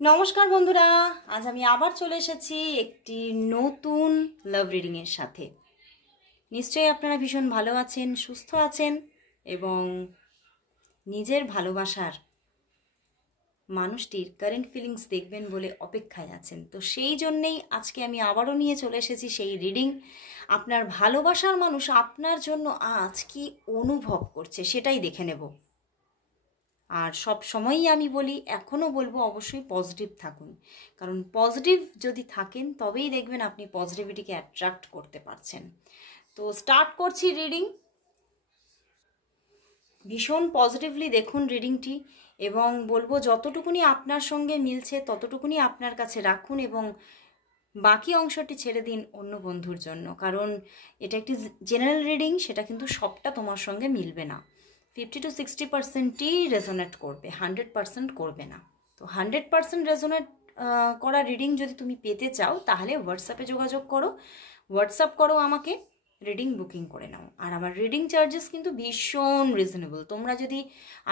নমস্কার বন্ধুরা, আজ আমি আবার চলে এসেছি একটি নতুন লাভ রিডিংয়ের সাথে। নিশ্চয়ই আপনারা ভীষণ ভালো আছেন, সুস্থ আছেন এবং নিজের ভালোবাসার মানুষটির কারেন্ট ফিলিংস দেখবেন বলে অপেক্ষায় আছেন। তো সেই জন্যেই আজকে আমি আবারও নিয়ে চলে এসেছি সেই রিডিং। আপনার ভালোবাসার মানুষ আপনার জন্য আজ কি অনুভব করছে সেটাই দেখে নেব। আর সব সময়ই আমি বলি, এখনও বলবো, অবশ্যই পজিটিভ থাকুন, কারণ পজিটিভ যদি থাকেন তবেই দেখবেন আপনি পজিটিভিটিকে অ্যাট্রাক্ট করতে পারছেন। তো স্টার্ট করছি রিডিং। ভীষণ পজিটিভলি দেখুন রিডিংটি এবং বলবো যতটুকুনি আপনার সঙ্গে মিলছে ততটুকুনি আপনার কাছে রাখুন এবং বাকি অংশটি ছেড়ে দিন অন্য বন্ধুর জন্য, কারণ এটা একটি জেনারেল রিডিং, সেটা কিন্তু সবটা তোমার সঙ্গে মিলবে না। 50-60%ই রেজোনেট করবে, 100% করবে না। তো 100% রেজোনেট করা রিডিং যদি তুমি পেতে চাও তাহলে হোয়াটসঅ্যাপে যোগাযোগ করো, হোয়াটসঅ্যাপ করো আমাকে, রিডিং বুকিং করে নাও। আর আমার রিডিং চার্জেস কিন্তু ভীষণ রিজনেবল। তোমরা যদি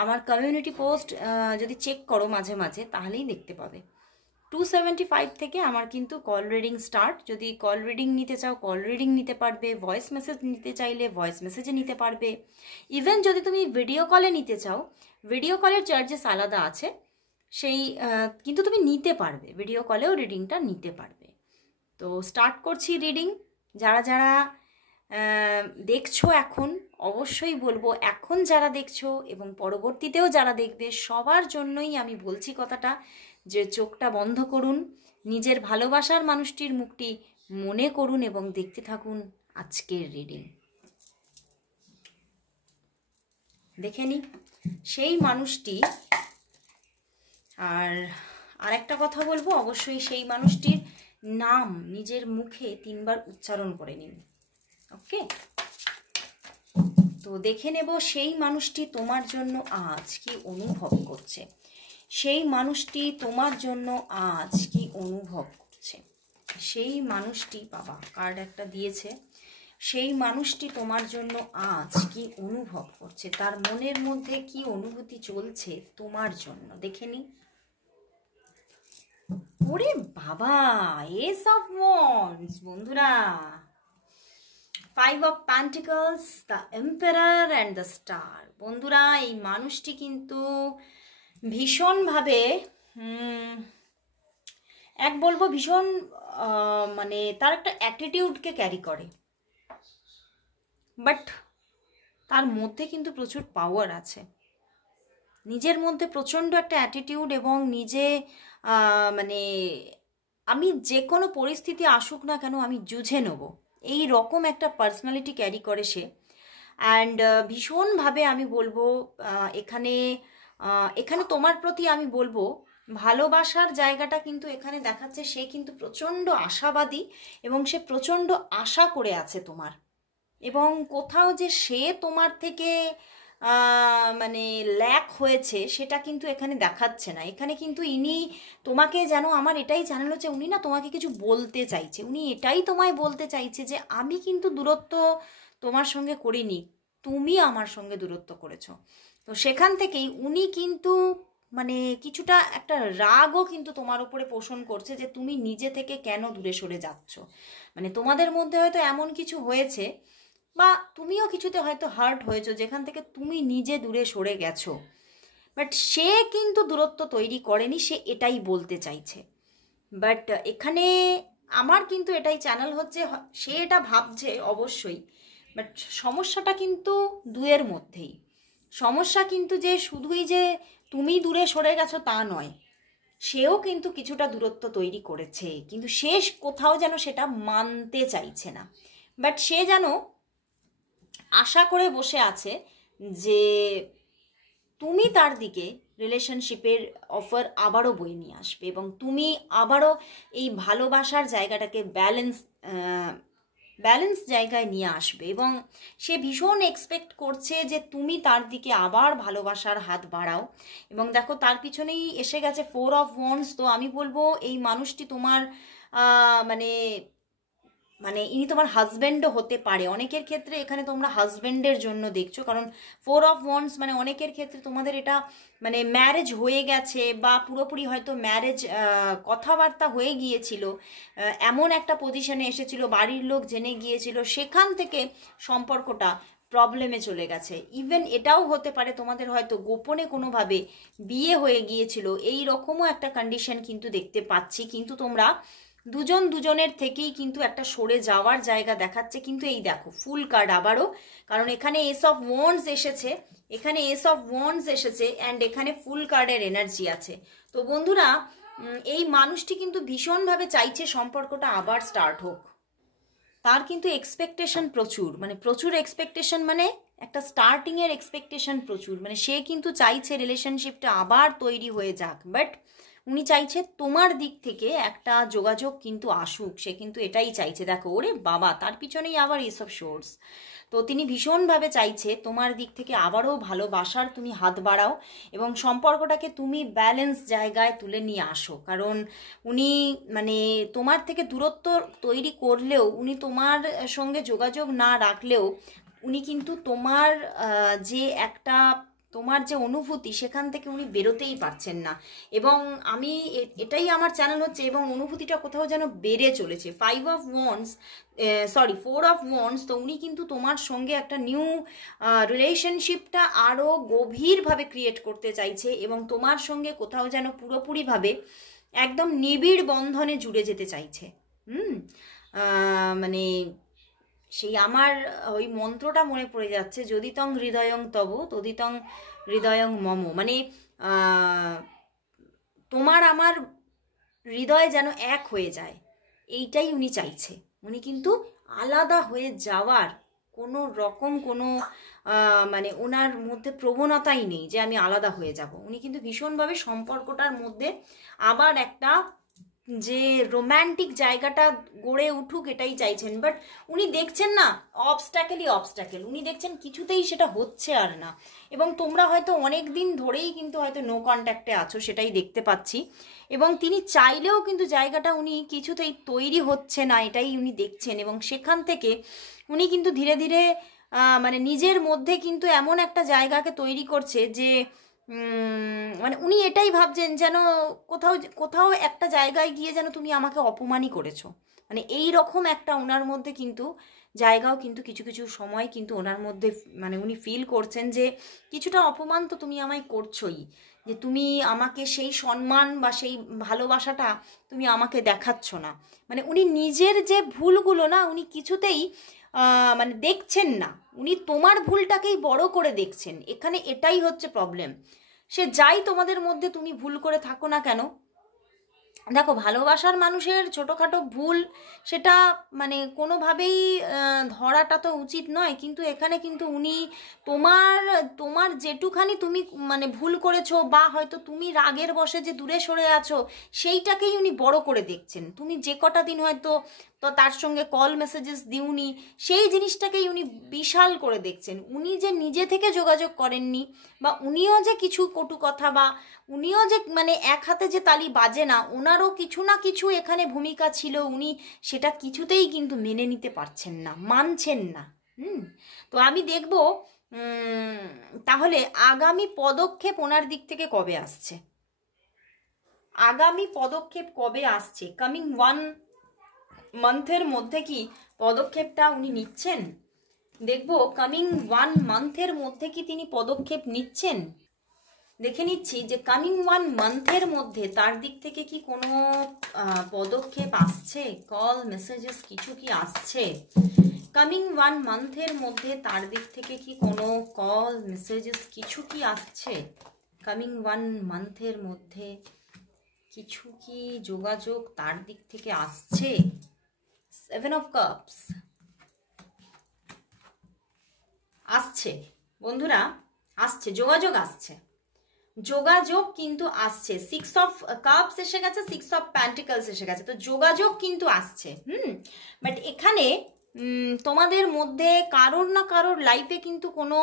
আমার কমিউনিটি পোস্ট যদি চেক করো মাঝে মাঝে তাহলেই দেখতে পাবে 275 থেকে আমার কিন্তু কল রিডিং স্টার্ট। যদি কল রিডিং নিতে চাও কল রিডিং নিতে পারবে, ভয়েস মেসেজ নিতে চাইলে ভয়েস মেসেজে নিতে পারবে। ইভেন যদি তুমি ভিডিও কলে নিতে চাও, ভিডিও কলের চার্জেস আলাদা আছে, সেই কিন্তু তুমি নিতে পারবে, ভিডিও কলেও রিডিংটা নিতে পারবে। তো স্টার্ট করছি রিডিং। যারা যারা দেখছো এখন, অবশ্যই বলবো এখন যারা দেখছো এবং পরবর্তীতেও যারা দেখবে সবার জন্যই আমি বলছি কথাটা, যে চোখটা বন্ধ করুন, নিজের ভালোবাসার মানুষটির মুখটি মনে করুন এবং দেখতে থাকুন আজকের রিডিং। দেখে নি সেই মানুষটি। আর আরেকটা কথা বলবো, অবশ্যই সেই মানুষটির নাম নিজের মুখে 3বার উচ্চারণ করে নিন। ওকে, তো দেখে নেব সেই মানুষটি তোমার জন্য আজ কি অনুভব করছে। সেই মানুষটি তোমার জন্য আজ কি অনুভব করছে। সেই মানুষটি, বাবা কার্ড একটা দিয়েছে, সেই মানুষটি তোমার জন্য আজ কি অনুভব করছে, তার মনের মধ্যে কি অনুভূতি চলছে তোমার জন্য। দেখে নি। ওরে বাবা, এস অফ ওয়ান্ডস বন্ধুরা, 5 of Pentacles, the Emperor and the Star। বন্ধুরা, এই মানুষটি কিন্তু ভীষণভাবে বলবো ভীষণ মানে তার একটা অ্যাটিটিউডকে ক্যারি করে, বাট তার মধ্যে কিন্তু প্রচুর পাওয়ার আছে। নিজের মধ্যে প্রচণ্ড একটা অ্যাটিটিউড এবং নিজে মানে আমি যে কোনো পরিস্থিতি আসুক না কেন আমি জুঝে নেব, এই রকম একটা পার্সোনালিটি ক্যারি করে সে। অ্যান্ড ভীষণভাবে আমি বলবো এখানে এখানে তোমার প্রতি আমি বলবো ভালোবাসার জায়গাটা কিন্তু এখানে দেখাচ্ছে। সে কিন্তু প্রচণ্ড আশাবাদী এবং সে প্রচণ্ড আশা করে আছে তোমার, এবং কোথাও যে সে তোমার থেকে মানে ল্যাক হয়েছে সেটা কিন্তু এখানে দেখাচ্ছে না। এখানে কিন্তু ইনি তোমাকে যেন, আমার এটাই জানালো যে উনি না তোমাকে কিছু বলতে চাইছে, উনি এটাই তোমায় বলতে চাইছে যে আমি কিন্তু দূরত্ব তোমার সঙ্গে করিনি, তুমি আমার সঙ্গে দূরত্ব করেছো। তো সেখান থেকেই উনি কিন্তু মানে কিছুটা একটা রাগও কিন্তু তোমার উপরে পোষণ করছে যে তুমি নিজে থেকে কেন দূরে সরে যাচ্ছ। মানে তোমাদের মধ্যে হয়তো এমন কিছু হয়েছে বা তুমিও কিছুতে হয়তো হার্ট হয়েছো যেখান থেকে তুমি নিজে দূরে সরে গেছো, বাট সে কিন্তু দূরত্ব তৈরি করেনি, সে এটাই বলতে চাইছে। বাট এখানে আমার কিন্তু এটাই চ্যানেল হচ্ছে, সে এটা ভাবছে অবশ্যই, বাট সমস্যাটা কিন্তু দুয়ের মধ্যেই। সমস্যা কিন্তু যে শুধুই যে তুমি দূরে সরে গেছো তা নয়, সেও কিন্তু কিছুটা দূরত্ব তৈরি করেছে, কিন্তু সে কোথাও যেন সেটা মানতে চাইছে না। বাট সে যেন আশা করে বসে আছে যে তুমি তার দিকে রিলেশনশিপের অফার আবারও বয়ে নিয়ে আসবে এবং তুমি আবারও এই ভালোবাসার জায়গাটাকে ব্যালেন্স জায়গায় নিয়ে আসবে, এবং সে ভীষণ এক্সপেক্ট করছে যে তুমি তার দিকে আবার ভালোবাসার হাত বাড়াও। এবং দেখো তার পিছনেই এসে গেছে 4 of Wands। তো আমি বলবো এই মানুষটি তোমার মানে মানে ইনি তোমার হাজব্যান্ডও হতে পারে। অনেকের ক্ষেত্রে এখানে তোমরা হাজব্যান্ডের জন্য দেখছো, কারণ 4 of Wands মানে অনেকের ক্ষেত্রে তোমাদের এটা মানে ম্যারেজ হয়ে গেছে বা পুরোপুরি হয়তো ম্যারেজ কথাবার্তা হয়ে গিয়েছিল, এমন একটা পজিশনে এসেছিল, বাড়ির লোক জেনে গিয়েছিল, সেখান থেকে সম্পর্কটা প্রবলেমে চলে গেছে। ইভেন এটাও হতে পারে তোমাদের হয়তো গোপনে কোনোভাবে বিয়ে হয়ে গিয়েছিল, এই রকমও একটা কন্ডিশন কিন্তু দেখতে পাচ্ছি। কিন্তু তোমরা দুজন দুজনের থেকেই কিন্তু একটা সরে যাওয়ার জায়গা দেখাচ্ছে। কিন্তু এই দেখো ফুল কার্ড আবারও, কারণ এখানে এস অফ ওয়ান্ডস এসেছে, এখানে এস অফ ওয়ান্ডস এসেছে অ্যান্ড এখানে ফুল কার্ডের এনার্জি আছে। তো বন্ধুরা এই মানুষটি কিন্তু ভীষণভাবে চাইছে সম্পর্কটা আবার স্টার্ট হোক। তার কিন্তু এক্সপেকটেশন প্রচুর, মানে প্রচুর এক্সপেকটেশন, মানে একটা স্টার্টিংয়ের এক্সপেকটেশন প্রচুর। মানে সে কিন্তু চাইছে রিলেশনশিপটা আবার তৈরি হয়ে যাক, বাট উনি চাইছে তোমার দিক থেকে একটা যোগাযোগ কিন্তু আসুক, সে কিন্তু এটাই চাইছে। দেখো ওরে বাবা, তার পিছনেই আবার এসব সোর্স। তো তিনি ভীষণভাবে চাইছে তোমার দিক থেকে আবারও ভালোবাসার তুমি হাত বাড়াও এবং সম্পর্কটাকে তুমি ব্যালেন্স জায়গায় তুলে নিয়ে আসো। কারণ উনি মানে তোমার থেকে দূরত্ব তৈরি করলেও, উনি তোমার সঙ্গে যোগাযোগ না রাখলেও, উনি কিন্তু তোমার যে একটা তোমার যে অনুভূতি সেখান থেকে উনি বেরোতেই পারছেন না। এবং আমি এটাই আমার চ্যানেল হচ্ছে, এবং অনুভূতিটা কোথাও যেন বেড়ে চলেছে। 4 of Wands, তো উনি কিন্তু তোমার সঙ্গে একটা নিউ রিলেশনশিপটা আরও গভীরভাবে ক্রিয়েট করতে চাইছে এবং তোমার সঙ্গে কোথাও যেন পুরোপুরিভাবে একদম নিবিড় বন্ধনে জুড়ে যেতে চাইছে। মানে সেই আমার ওই মন্ত্রটা মনে পড়ে যাচ্ছে, যদি তং হৃদয়ং তব তদিতং হৃদয়ং মম। মানে তোমার আমার হৃদয় যেন এক হয়ে যায়, এইটাই উনি চাইছে। উনি কিন্তু আলাদা হয়ে যাওয়ার কোনো রকম কোনো মানে ওনার মধ্যে প্রবণতাই নেই যে আমি আলাদা হয়ে যাব। উনি কিন্তু ভীষণভাবে সম্পর্কটার মধ্যে আবার একটা যে রোম্যান্টিক জায়গাটা গড়ে উঠুক এটাই চাইছেন। বাট উনি দেখছেন না অবস্ট্যাকেল, উনি দেখছেন কিছুতেই সেটা হচ্ছে আর না। এবং তোমরা হয়তো অনেক দিন ধরেই কিন্তু হয়তো নো কন্ট্যাক্টে আছো, সেটাই দেখতে পাচ্ছি। এবং তিনি চাইলেও কিন্তু জায়গাটা উনি কিছুতেই তৈরি হচ্ছে না, এটাই উনি দেখছেন। এবং সেখান থেকে উনি কিন্তু ধীরে ধীরে মানে নিজের মধ্যে কিন্তু এমন একটা জায়গাকে তৈরি করছে যে মানে উনি এটাই ভাবছেন যেন কোথাও কোথাও একটা জায়গায় গিয়ে যেন তুমি আমাকে অপমানই করেছো। মানে এই রকম একটা ওনার মধ্যে কিন্তু জায়গাও কিন্তু কিছু কিছু সময় কিন্তু ওনার মধ্যে মানে উনি ফিল করছেন যে কিছুটা অপমান তো তুমি আমায় করছোই, যে তুমি আমাকে সেই সম্মান বা সেই ভালোবাসাটা তুমি আমাকে দেখাচ্ছ না। মানে উনি নিজের যে ভুলগুলো না উনি কিছুতেই মানে দেখছেন না, উনি তোমার ভুলটাকেই বড় করে দেখছেন। এখানে এটাই হচ্ছে প্রবলেম। সে যাই তোমাদের মধ্যে তুমি ভুল করে থাকো না কেন, দেখো ভালোবাসার মানুষের ছোটোখাটো ভুল সেটা মানে কোনোভাবেই ধরাটা তো উচিত নয়। কিন্তু এখানে কিন্তু উনি তোমার তোমার যেটুখানি তুমি মানে ভুল করেছো বা হয়তো তুমি রাগের বশে যে দূরে সরে আছো সেইটাকেই উনি বড় করে দেখছেন। তুমি যে কটা দিন হয়তো তো তার সঙ্গে কল মেসেজেস দিওনি, সেই জিনিসটাকেই উনি বিশাল করে দেখছেন। উনি যে নিজে থেকে যোগাযোগ করেননি বা উনিও যে কিছু কটু কথা বা উনিও যে মানে এক হাতে যে তালি বাজে না, ওনারও কিছু না কিছু এখানে ভূমিকা ছিল, উনি সেটা কিছুতেই কিন্তু মেনে নিতে পারছেন না, মানছেন না। তো আমি দেখব তাহলে আগামী পদক্ষেপ ওনার দিক থেকে কবে আসছে, আগামী পদক্ষেপ কবে আসছে, কামিং 1 মান্থের মধ্যে কি পদক্ষেপটা উনি নিচ্ছেন? দেখব কামিং 1 মান্থের মধ্যে কি তিনি পদক্ষেপ নিচ্ছেন। দেখে নিচ্ছি যে কামিং 1 মান্থের মধ্যে তার দিক থেকে কি কোনো পদক্ষেপ আসছে, কল মেসেজেস কিছু কি আসছে। কামিং 1 মান্থের মধ্যে তার দিক থেকে কি কোনো কল মেসেজেস কিছু কি আসছে। কামিং 1 মান্থের মধ্যে কিছু কি যোগাযোগ তার দিক থেকে আসছে। 7 of Cups আসছে বন্ধুরা, আসছে যোগাযোগ, আসছে যোগাযোগ কিন্তু আসছে। 6 of Cups এসে গেছে, 6 of Pentacles এসে গেছে, তো যোগাযোগ কিন্তু আসছে। বাট এখানে তোমাদের মধ্যে কারোর না কারোর লাইফে কিন্তু কোনো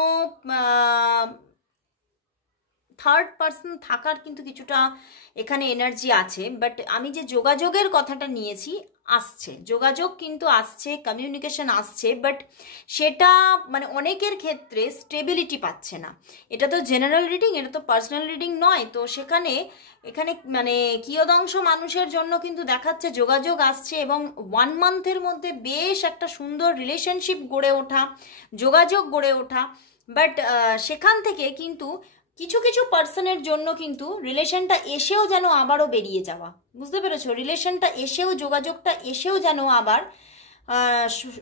থার্ড পার্সন থাকার কিন্তু কিছুটা এখানে এনার্জি আছে, বাট আমি যে যোগাযোগের কথাটা নিয়েছি, আসছে যোগাযোগ কিন্তু আসছে, কমিউনিকেশন আসছে, বাট সেটা মানে অনেকের ক্ষেত্রে স্টেবিলিটি পাচ্ছে না। এটা তো জেনারেল রিডিং, এটা তো পার্সোনাল রিডিং নয়, তো সেখানে এখানে মানে কিয়দংশ মানুষের জন্য কিন্তু দেখাচ্ছে যোগাযোগ আসছে এবং 1 মান্থের মধ্যে বেশ একটা সুন্দর রিলেশনশিপ গড়ে ওঠা, যোগাযোগ গড়ে ওঠা। বাট সেখান থেকে কিন্তু কিছু কিছু পার্সনের জন্য কিন্তু রিলেশনটা এসেও যেন আবারও বেরিয়ে যাওয়া, বুঝতে পেরেছো? রিলেশনটা এসেও, যোগাযোগটা এসেও যেন আবার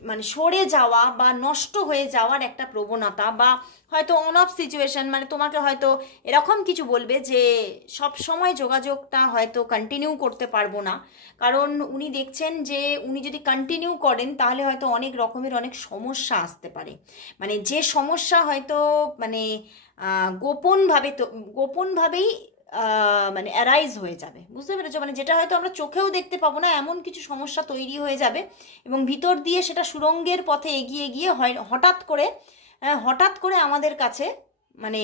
মানে সরে যাওয়া বা নষ্ট হয়ে যাওয়ার একটা প্রবণতা, বা হয়তো অন অফ সিচুয়েশন, মানে তোমাকে হয়তো এরকম কিছু বলবে যে সব সময় যোগাযোগটা হয়তো কন্টিনিউ করতে পারবো না, কারণ উনি দেখছেন যে উনি যদি কন্টিনিউ করেন তাহলে হয়তো অনেক রকমের অনেক সমস্যা আসতে পারে, মানে যে সমস্যা হয়তো মানে গোপনভাবে, তো গোপনভাবেই মানে অ্যারাইজ হয়ে যাবে, বুঝতে পেরেছো? মানে যেটা হয়তো আমরা চোখেও দেখতে পাবো না, এমন কিছু সমস্যা তৈরি হয়ে যাবে এবং ভিতর দিয়ে সেটা সুড়ঙ্গের পথে এগিয়ে গিয়ে হয় হঠাৎ করে আমাদের কাছে মানে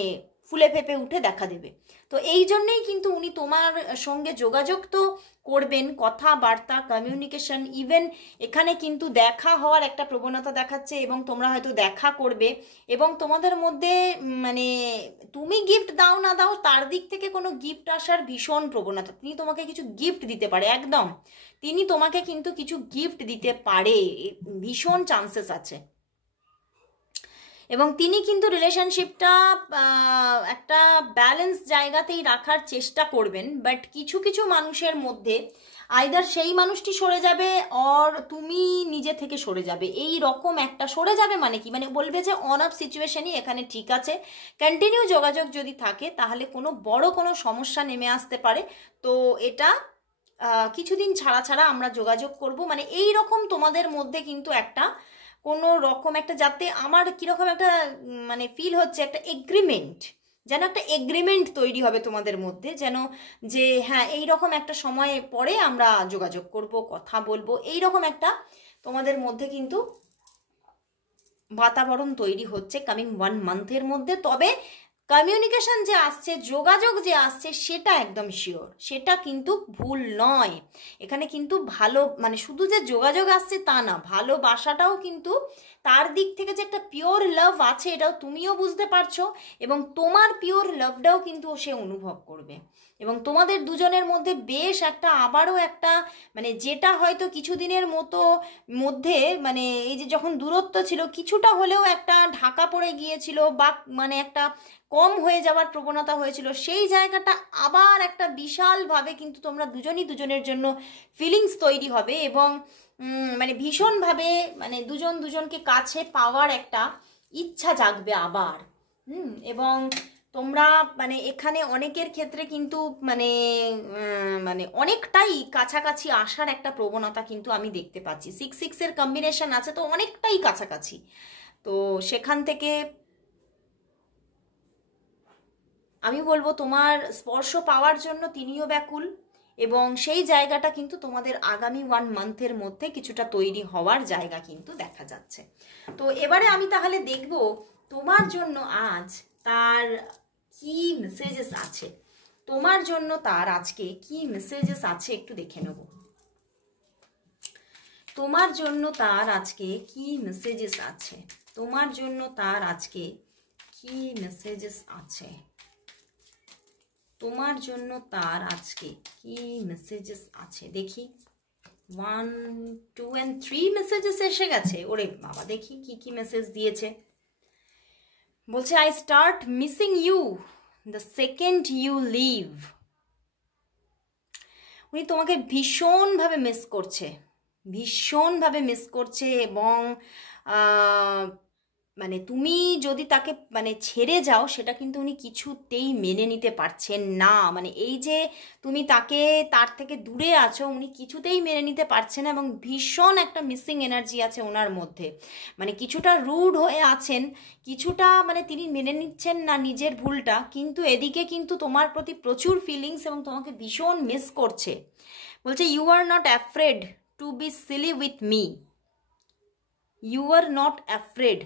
ফুলে ফেপে উঠে দেখা দেবে। তো এই জন্যেই কিন্তু উনি তোমার সঙ্গে যোগাযোগ তো করবেন, কথাবার্তা, কমিউনিকেশন, ইভেন এখানে কিন্তু দেখা হওয়ার একটা প্রবণতা দেখাচ্ছে এবং তোমরা হয়তো দেখা করবে এবং তোমাদের মধ্যে মানে তুমি গিফট দাও না দাও, তার দিক থেকে কোনো গিফট আসার ভীষণ প্রবণতা, তিনি তোমাকে কিছু গিফট দিতে পারে, একদম তিনি তোমাকে কিন্তু কিছু গিফট দিতে পারে, ভীষণ চান্সেস আছে। এবং তিনি কিন্তু রিলেশনশিপটা একটা ব্যালেন্স জায়গাতেই রাখার চেষ্টা করবেন, বাট কিছু কিছু মানুষের মধ্যে আইদার সেই মানুষটি সরে যাবে অর তুমি নিজে থেকে সরে যাবে, এই রকম একটা সরে যাবে মানে কি, মানে বলবে যে অন অফ সিচুয়েশনই এখানে ঠিক আছে, কন্টিনিউ যোগাযোগ যদি থাকে তাহলে কোনো বড় কোনো সমস্যা নেমে আসতে পারে, তো এটা কিছুদিন ছাড়া ছাড়া আমরা যোগাযোগ করব, মানে এই রকম তোমাদের মধ্যে কিন্তু একটা কোনো রকম একটা, যাতে আমার কীরকম একটা মানে ফিল হচ্ছে, একটা এগ্রিমেন্ট, যেন একটা এগ্রিমেন্ট তৈরি হবে তোমাদের মধ্যে, যেন যে হ্যাঁ এই রকম একটা সময় পরে আমরা যোগাযোগ করব, কথা বলবো, এই রকম একটা তোমাদের মধ্যে কিন্তু বাতাবরণ তৈরি হচ্ছে কামিং 1 মান্থের মধ্যে। তবে কমিউনিকেশন যে আসছে, যোগাযোগ যে আসছে, সেটা একদম শিওর, সেটা কিন্তু ভুল নয়। এখানে কিন্তু ভালো মানে শুধু যে যোগাযোগ আসছে তা না, ভালোবাসাটাও কিন্তু তার দিক থেকে যে একটা পিওর লাভ আছে এটাও তুমিও বুঝতে পারছো এবং তোমার পিওর লাভটাও কিন্তু সে অনুভব করবে এবং তোমাদের দুজনের মধ্যে বেশ একটা আবারও একটা মানে যেটা হয়তো কিছুদিনের মধ্যে মানে এই যে যখন দূরত্ব ছিল কিছুটা হলেও একটা ঢাকা পড়ে গিয়েছিল বা মানে একটা কম হয়ে যাওয়ার প্রবণতা হয়েছিল, সেই জায়গাটা আবার একটা বিশালভাবে কিন্তু তোমরা দুজনই দুজনের জন্য ফিলিংস তৈরি হবে এবং মানে ভীষণভাবে মানে দুজন দুজনকে কাছে পাওয়ার একটা ইচ্ছা জাগবে আবার। এবং তোমরা মানে এখানে অনেকের ক্ষেত্রে কিন্তু মানে মানে অনেকটাই কাছাকাছি আসার একটা প্রবণতা কিন্তু আমি দেখতে পাচ্ছি, 6-6-এর কম্বিনেশন আছে তো অনেকটাই কাছাকাছি, তো সেখান থেকে আমি বলবো তোমার স্পর্শ পাওয়ার জন্য তিনিও ব্যাকুল এবং সেই জায়গাটা কিন্তু তোমাদের আগামী 1 মান্থের মধ্যে কিছুটা তৈরি হওয়ার জায়গা কিন্তু দেখা যাচ্ছে। তো এবারে আমি তাহলে দেখব তোমার জন্য আজ তার কি মেসেজেস আছে, তোমার জন্য তার আজকে কি মেসেজেস আছে একটু দেখে নেব। তোমার জন্য তার আজকে কি মেসেজেস আছে, তোমার জন্য তার আজকে কি মেসেজেস আছে, তোমার জন্য তার আজকে কি মেসেজেস আছে দেখি। 1, 2 and 3 মেসেজেস এসে গেছে, ওরে বাবা দেখি কি কি মেসেজ দিয়েছে। বলছে I start missing you the second you leave. উনি তোমাকে ভীষণভাবে মিস করছে, ভীষণভাবে মিস করছে এবং মানে তুমি যদি তাকে মানে ছেড়ে যাও সেটা কিন্তু উনি কিছুতেই মেনে নিতে পারছেন না, মানে এই যে তুমি তাকে তার থেকে দূরে আছো উনি কিছুতেই মেনে নিতে পারছেন না এবং ভীষণ একটা মিসিং এনার্জি আছে ওনার মধ্যে, মানে কিছুটা রুড হয়ে আছেন, কিছুটা মানে তিনি মেনে নিচ্ছেন না নিজের ভুলটা, কিন্তু এদিকে কিন্তু তোমার প্রতি প্রচুর ফিলিংস এবং তোমাকে ভীষণ মিস করছে। বলছে you are not afraid to be silly with me, you are not afraid.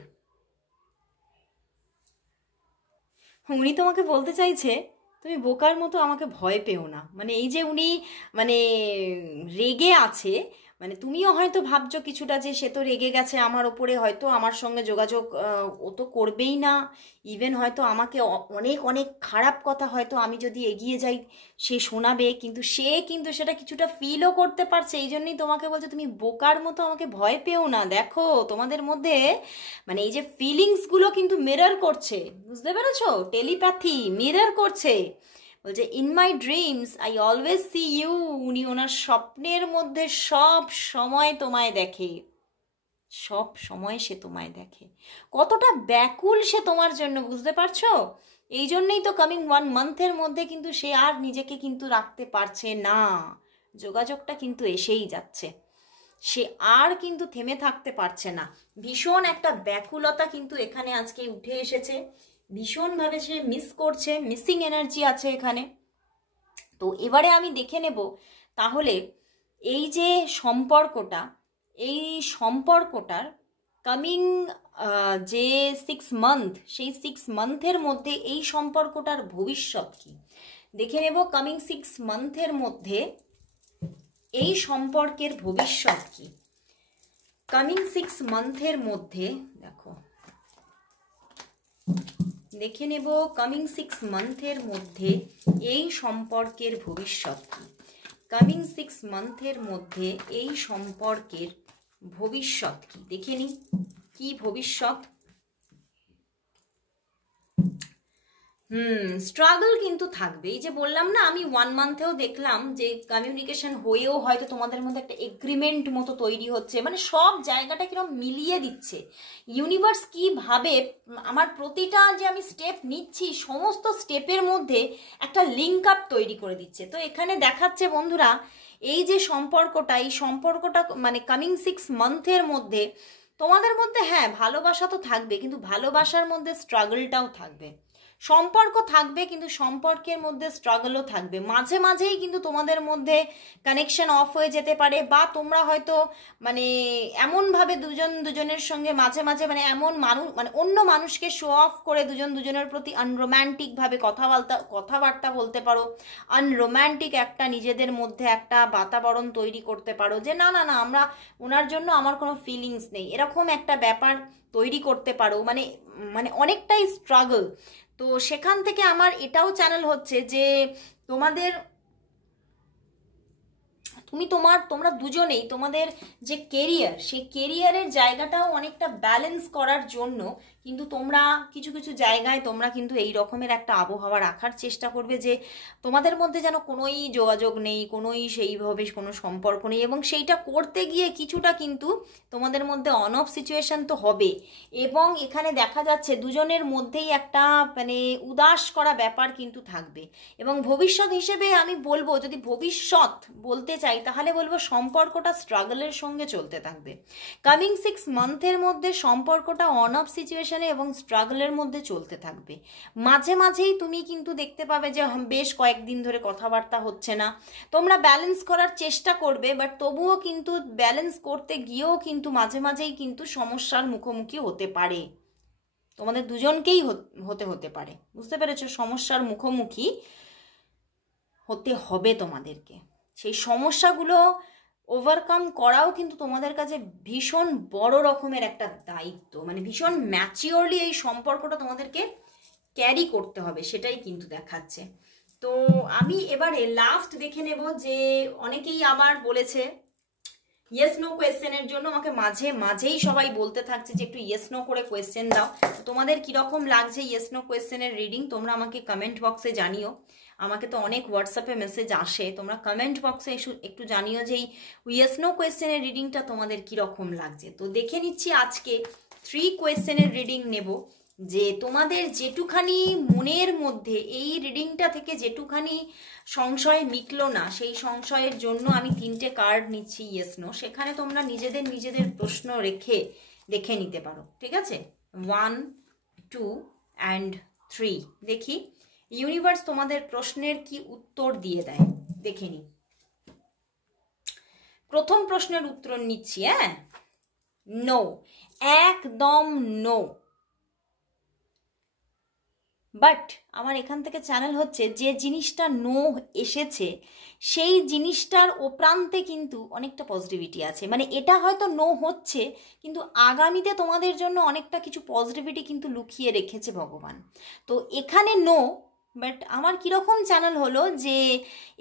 উনি তোমাকে বলতে চাইছে তুমি বোকার মতো আমাকে ভয় পেও না। মানে এই যে উনি মানে রেগে আছে, মানে তুমিও হয়তো ভাবছো কিছুটা যে সে তো রেগে গেছে আমার ওপরে, হয়তো আমার সঙ্গে যোগাযোগ ও তো করবেই না, ইভেন হয়তো আমাকে অনেক অনেক খারাপ কথা হয়তো আমি যদি এগিয়ে যাই সে শোনাবে, কিন্তু সে কিন্তু সেটা কিছুটা ফিলও করতে পারছে। এই জন্যই তোমাকে বলছে তুমি বোকার মতো আমাকে ভয় পেও না। দেখো তোমাদের মধ্যে মানে এই যে ফিলিংসগুলো কিন্তু মিরর করছে, বুঝতে পেরেছো? টেলিপ্যাথি মিরর করছে। বলছে in my dreams I always see you. উনি ওনার স্বপ্নের মধ্যে সব সময় তোমায় দেখে, সব সময় সে তোমায় দেখে। কতটা ব্যাকুল সে তোমার জন্য, বুঝতে পারছো? এই জন্যই তো কামিং 1 মান্থের মধ্যে কিন্তু সে আর নিজেকে কিন্তু রাখতে পারছে না, যোগাযোগটা কিন্তু এসেই যাচ্ছে, সে আর কিন্তু থেমে থাকতে পারছে না। ভীষণ একটা ব্যাকুলতা কিন্তু এখানে আজকে উঠে এসেছে, ভীষণভাবে সে মিস করছে, মিসিং এনার্জি আছে এখানে। তো এবারে আমি দেখে নেব তাহলে এই যে সম্পর্কটা, এই সম্পর্কটার কামিং যে 6 মান্থ, সেই 6 মান্থের মধ্যে এই সম্পর্কটার ভবিষ্যৎ কি দেখে নেব। কামিং 6 মান্থের মধ্যে এই সম্পর্কের ভবিষ্যৎ কি? কামিং 6 মান্থের মধ্যে দেখো, দেখে নেব কামিং 6 মান্থের মধ্যে এই সম্পর্কের ভবিষ্যৎ কি। কামিং 6 মান্থের মধ্যে এই সম্পর্কের ভবিষ্যৎ কি দেখে নি, কি ভবিষ্যৎ। স্ট্রাগল কিন্তু থাকবে। এই যে বললাম না, আমি 1 মান্থেও দেখলাম যে কমিউনিকেশন হয়েও হয়তো তোমাদের মধ্যে একটা এগ্রিমেন্ট মতো তৈরি হচ্ছে, মানে সব জায়গাটা কিরকম মিলিয়ে দিচ্ছে ইউনিভার্স। কিভাবে আমার প্রতিটা যে আমি স্টেপ নিচ্ছি সমস্ত স্টেপের মধ্যে একটা লিঙ্ক আপ তৈরি করে দিচ্ছে। তো এখানে দেখাচ্ছে বন্ধুরা এই যে সম্পর্কটা, এই সম্পর্কটা মানে কামিং 6 মান্থের মধ্যে তোমাদের মধ্যে হ্যাঁ ভালোবাসা তো থাকবে, কিন্তু ভালোবাসার মধ্যে স্ট্রাগলটাও থাকবে। সম্পর্ক থাকবে কিন্তু সম্পর্কের মধ্যে স্ট্রাগলও থাকবে। মাঝে মাঝেই কিন্তু তোমাদের মধ্যে কানেকশন অফ হয়ে যেতে পারে, বা তোমরা হয়তো মানে এমনভাবে দুজন দুজনের সঙ্গে মাঝে মাঝে মানে এমন মানুষ মানে অন্য মানুষকে শো অফ করে দুজন দুজনের প্রতি আনরোম্যান্টিকভাবে কথাবার্তা বলতে পারো, আনরোম্যান্টিক একটা নিজেদের মধ্যে একটা বাতাবরণ তৈরি করতে পারো যে না না না আমরা ওনার জন্য আমার কোনো ফিলিংস নেই, এরকম একটা ব্যাপার তৈরি করতে পারো। মানে মানে অনেকটাই স্ট্রাগল। তো সেখান থেকে আমার এটাও চ্যানেল হচ্ছে যে তোমাদের তোমরা দুজনেই তোমাদের যে কেরিয়ার, সেই কেরিয়ারের জায়গাটাও অনেকটা ব্যালেন্স করার জন্য কিন্তু তোমরা কিছু কিছু জায়গায় তোমরা কিন্তু এই রকমের একটা আবহাওয়া রাখার চেষ্টা করবে যে তোমাদের মধ্যে যেন কোনোই যোগাযোগ নেই, কোনোই সেইভাবে কোনো সম্পর্ক নেই, এবং সেইটা করতে গিয়ে কিছুটা কিন্তু তোমাদের মধ্যে অন অফ সিচুয়েশন তো হবে। এবং এখানে দেখা যাচ্ছে দুজনের মধ্যেই একটা মানে উদাস করা ব্যাপার কিন্তু থাকবে। এবং ভবিষ্যৎ হিসেবে আমি বলবো, যদি ভবিষ্যৎ বলতে চাই তাহলে বলবো সম্পর্কটা স্ট্রাগলের সঙ্গে চলতে থাকবে। কামিং 6 মান্থের মধ্যে সম্পর্কটা অন অফ সিচুয়েশনে এবং স্ট্রাগলের মধ্যে চলতে থাকবে। মাঝে মাঝেই তুমি কিন্তু দেখতে পাবে যে বেশ কয়েকদিন ধরে কথাবার্তা হচ্ছে না, তোমরা ব্যালেন্স করার চেষ্টা করবে, বাট তবুও কিন্তু ব্যালেন্স করতে গিয়েও কিন্তু মাঝে মাঝেই কিন্তু সমস্যার মুখোমুখি হতে পারে, তোমাদের দুজনকেই হতে পারে, বুঝতে পেরেছো? সমস্যার মুখোমুখি হতে হবে তোমাদেরকে। সেই সমস্যাগুলো ওভারকাম করাও কিন্তু তোমাদের কাছে ভীষণ বড় রকমের একটা দায়িত্ব, মানে ভীষণ ম্যাচিওরলি এই সম্পর্কটা তোমাদেরকে ক্যারি করতে হবে, সেটাই কিন্তু দেখাচ্ছে। তো আমি এবারে লাস্ট দেখে নেব যে অনেকেই আমার বলেছে ইয়েস নো কোয়েশ্চেনের জন্য, আমাকে মাঝে মাঝেই সবাই বলতে থাকছে যে একটু ইয়েস নো করে কোয়েশ্চেন দাও। তোমাদের কীরকম লাগছে ইয়েস নো কোয়েশ্চেনের রিডিং তোমরা আমাকে কমেন্ট বক্সে জানিও। আমাকে তো অনেক হোয়াটসঅ্যাপে মেসেজ আসে, তোমরা কমেন্ট বক্সে একটু জানিও যে এই ইয়েস নো কোয়েশ্চেনের রিডিংটা তোমাদের কীরকম লাগছে। তো দেখে নিচ্ছি আজকে 3 কোয়েশ্চেনের রিডিং নেব, যে তোমাদের যেটুখানি মনের মধ্যে এই রিডিংটা থেকে যেটুখানি সংশয় মিটলো না, সেই সংশয়ের জন্য আমি 3টে কার্ড নিচ্ছি ইয়েস নো, সেখানে তোমরা নিজেদের প্রশ্ন রেখে দেখে নিতে পারো, ঠিক আছে? 1, 2 অ্যান্ড 3। দেখি ইউনিভার্স তোমাদের প্রশ্নের কি উত্তর দিয়ে দেয়, দেখে নি। প্রথম প্রশ্নের উত্তর নিচ্ছি। হ্যাঁ, নো, একদম নো। বাট আমার এখান থেকে চ্যানেল হচ্ছে যে জিনিসটা নো এসেছে সেই জিনিসটার ওপ্রান্তে কিন্তু অনেকটা পজিটিভিটি আছে। মানে এটা হয়তো নো হচ্ছে, কিন্তু আগামীতে তোমাদের জন্য অনেকটা কিছু পজিটিভিটি কিন্তু লুকিয়ে রেখেছে ভগবান। তো এখানে নো, বাট আমার কীরকম চ্যানেল হলো যে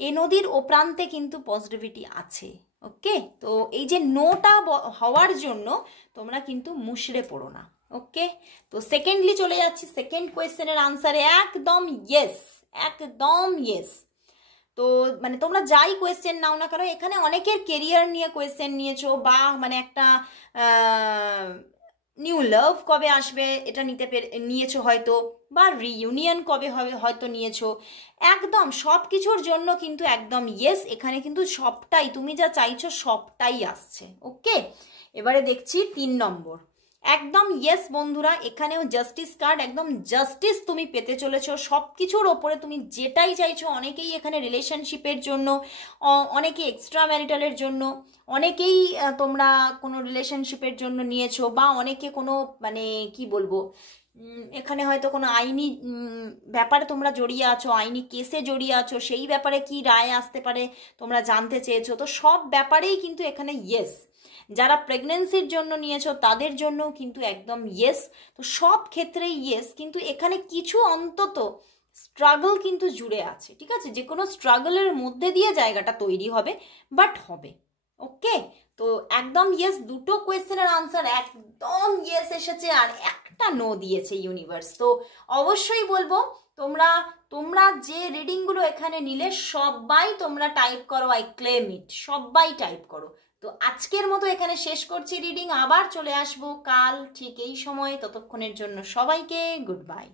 এ নদীর ওপ্রান্তে কিন্তু পজিটিভিটি আছে। ওকে, তো এই যে নোটা হওয়ার জন্য তোমরা কিন্তু মুষড়ে পড়ো না। ওকে, তো সেকেন্ডলি চলে যাচ্ছি সেকেন্ড কোয়েশ্চেনের আনসারে। একদম ইয়েস, একদম ইয়েস। তো মানে তোমরা যাই কোয়েশ্চেন নাও না কেন, এখানে অনেকের কেরিয়ার নিয়ে কোয়েশ্চেন নিয়েছো, বা মানে একটা নিউ লাভ কবে আসবে এটা নিয়েছো হয়তো, বা রিইউনিয়ন কবে হবে হয়তো নিয়েছো। একদম সব কিছুর জন্য কিন্তু একদম ইয়েস, এখানে কিন্তু সবটাই তুমি যা চাইছো সবটাই আসছে। ওকে, এবারে দেখছি 3 নম্বর। একদম ইয়েস বন্ধুরা, এখানেও জাস্টিস কার্ড, একদম জাস্টিস তুমি পেতে চলেছো সব কিছুর ওপরে, তুমি যেটাই চাইছো। অনেকেই এখানে রিলেশনশিপের জন্য, অনেকে এক্সট্রা ম্যারিটালের জন্য, অনেকেই তোমরা কোনো রিলেশনশিপের জন্য নিয়েছো, বা অনেকে কোনো মানে কি বলবো, এখানে হয়তো কোনো আইনি ব্যাপারে তোমরা জড়িয়ে আছো, আইনি কেসে জড়িয়ে আছো, সেই ব্যাপারে কি রায় আসতে পারে তোমরা জানতে চেয়েছো। তো সব ব্যাপারেই কিন্তু এখানে ইয়েস। যারা প্রেগনেন্সির জন্য নিয়েছো তাদের জন্যও কিন্তু একদম ইয়েস। তো সব ক্ষেত্রেই ইয়েস, কিন্তু এখানে কিছু অন্তত স্ট্রাগল কিন্তু জুড়ে আছে। ঠিক আছে, যে কোনো স্ট্রাগলের মধ্যে দিয়ে জায়গাটা তৈরি হবে, বাট হবে। ওকে, তো একদম ইয়েস, দুটো কোয়েশ্চেনের আনসার একদম ইয়েস এসেছে, আর একটা নো দিয়েছে ইউনিভার্স। তো অবশ্যই বলবো তোমরা তোমরা যে রিডিংগুলো এখানে নিলে সবাই তোমরা টাইপ করো আই ক্লেম ইট, সবাই টাইপ করো। তো আজকের মতো এখানে শেষ করছি রিডিং, আবার চলে আসবো কাল ঠিক এই সময়। ততক্ষণের জন্য সবাইকে গুড বাই।